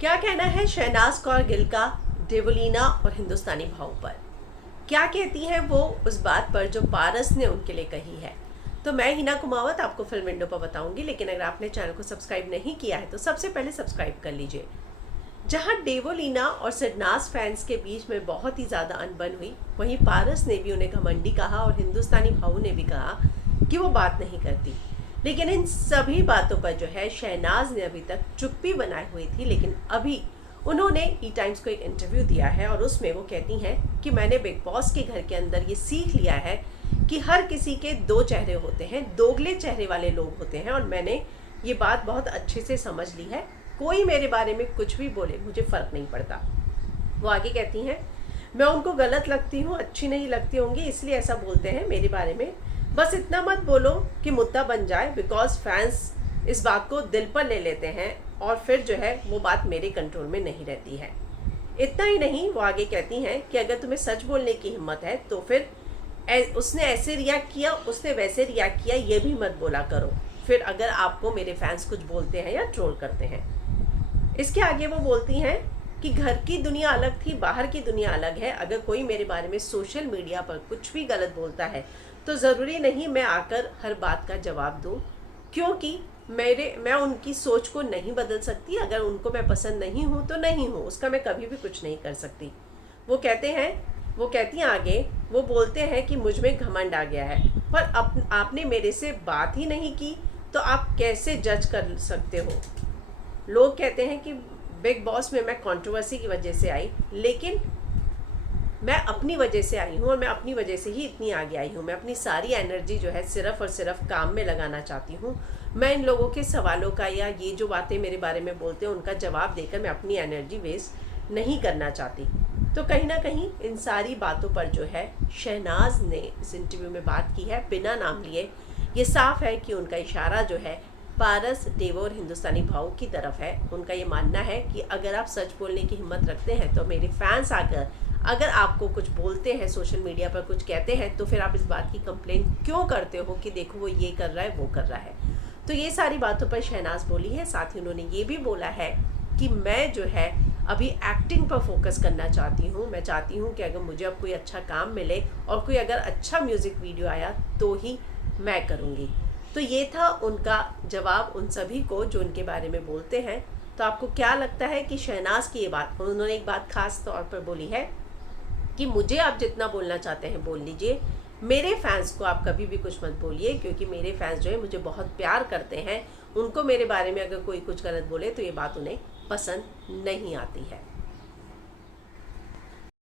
क्या कहना है शहनाज कौर गिल का देवलीना और हिंदुस्तानी भाव पर? क्या कहती हैं वो उस बात पर जो पारस ने उनके लिए कही है? तो मैं हिना कुमावत आपको फिल्म विंडो पर बताऊंगी, लेकिन अगर आपने चैनल को सब्सक्राइब नहीं किया है तो सबसे पहले सब्सक्राइब कर लीजिए। जहां देवोलीना और शहनाज फैंस के बीच में बहुत ही ज़्यादा अनबन हुई, वहीं पारस ने भी उन्हें घमंडी कहा और हिंदुस्तानी भाव ने भी कहा कि वो बात नहीं करती। लेकिन इन सभी बातों पर जो है शहनाज ने अभी तक चुप्पी बनाई हुई थी, लेकिन अभी उन्होंने ई टाइम्स को एक इंटरव्यू दिया है और उसमें वो कहती हैं कि मैंने बिग बॉस के घर के अंदर ये सीख लिया है कि हर किसी के दो चेहरे होते हैं, दोगले चेहरे वाले लोग होते हैं, और मैंने ये बात बहुत अच्छे से समझ ली है। कोई मेरे बारे में कुछ भी बोले, मुझे फ़र्क नहीं पड़ता। वो आगे कहती हैं, मैं उनको गलत लगती हूँ, अच्छी नहीं लगती होंगी, इसलिए ऐसा बोलते हैं मेरे बारे में। बस इतना मत बोलो कि मुद्दा बन जाए, बिकॉज फैंस इस बात को दिल पर ले लेते हैं और फिर जो है वो बात मेरे कंट्रोल में नहीं रहती है। इतना ही नहीं, वो आगे कहती हैं कि अगर तुम्हें सच बोलने की हिम्मत है तो फिर उसने ऐसे रिएक्ट किया, उसने वैसे रिएक्ट किया, ये भी मत बोला करो फिर अगर आपको मेरे फैंस कुछ बोलते हैं या ट्रोल करते हैं। इसके आगे वो बोलती हैं कि घर की दुनिया अलग थी, बाहर की दुनिया अलग है। अगर कोई मेरे बारे में सोशल मीडिया पर कुछ भी गलत बोलता है तो ज़रूरी नहीं मैं आकर हर बात का जवाब दूँ, क्योंकि मैं उनकी सोच को नहीं बदल सकती। अगर उनको मैं पसंद नहीं हूँ तो नहीं हूँ, उसका मैं कभी भी कुछ नहीं कर सकती। वो कहती हैं आगे, वो बोलते हैं कि मुझ में घमंड आ गया है, पर आपने मेरे से बात ही नहीं की तो आप कैसे जज कर सकते हो? लोग कहते हैं कि बिग बॉस में मैं कंट्रोवर्सी की वजह से आई, लेकिन मैं अपनी वजह से आई हूँ और मैं अपनी वजह से ही इतनी आगे आई हूँ। मैं अपनी सारी एनर्जी जो है सिर्फ और सिर्फ काम में लगाना चाहती हूँ। मैं इन लोगों के सवालों का या ये जो बातें मेरे बारे में बोलते हैं उनका जवाब देकर मैं अपनी एनर्जी वेस्ट नहीं करना चाहती। तो कहीं ना कहीं इन सारी बातों पर जो है शहनाज ने इस इंटरव्यू में बात की है बिना नाम लिए। ये साफ है कि उनका इशारा जो है पारस, देवो और हिंदुस्तानी भाव की तरफ है। उनका ये मानना है कि अगर आप सच बोलने की हिम्मत रखते हैं तो मेरे फैंस आकर अगर आपको कुछ बोलते हैं, सोशल मीडिया पर कुछ कहते हैं, तो फिर आप इस बात की कंप्लेन क्यों करते हो कि देखो वो ये कर रहा है, वो कर रहा है। तो ये सारी बातों पर शहनाज बोली है। साथ ही उन्होंने ये भी बोला है कि मैं जो है अभी एक्टिंग पर फोकस करना चाहती हूँ। मैं चाहती हूँ कि अगर मुझे अब कोई अच्छा काम मिले और कोई अगर अच्छा म्यूज़िक वीडियो आया तो ही मैं करूँगी। तो ये था उनका जवाब उन सभी को जो उनके बारे में बोलते हैं। तो आपको क्या लगता है कि शहनाज की ये बात, उन्होंने एक बात खास तौर पर बोली है कि मुझे आप जितना बोलना चाहते हैं बोल लीजिए, मेरे फैंस को आप कभी भी कुछ मत बोलिए, क्योंकि मेरे फैंस जो है मुझे बहुत प्यार करते हैं। उनको मेरे बारे में अगर कोई कुछ गलत बोले तो ये बात उन्हें पसंद नहीं आती है।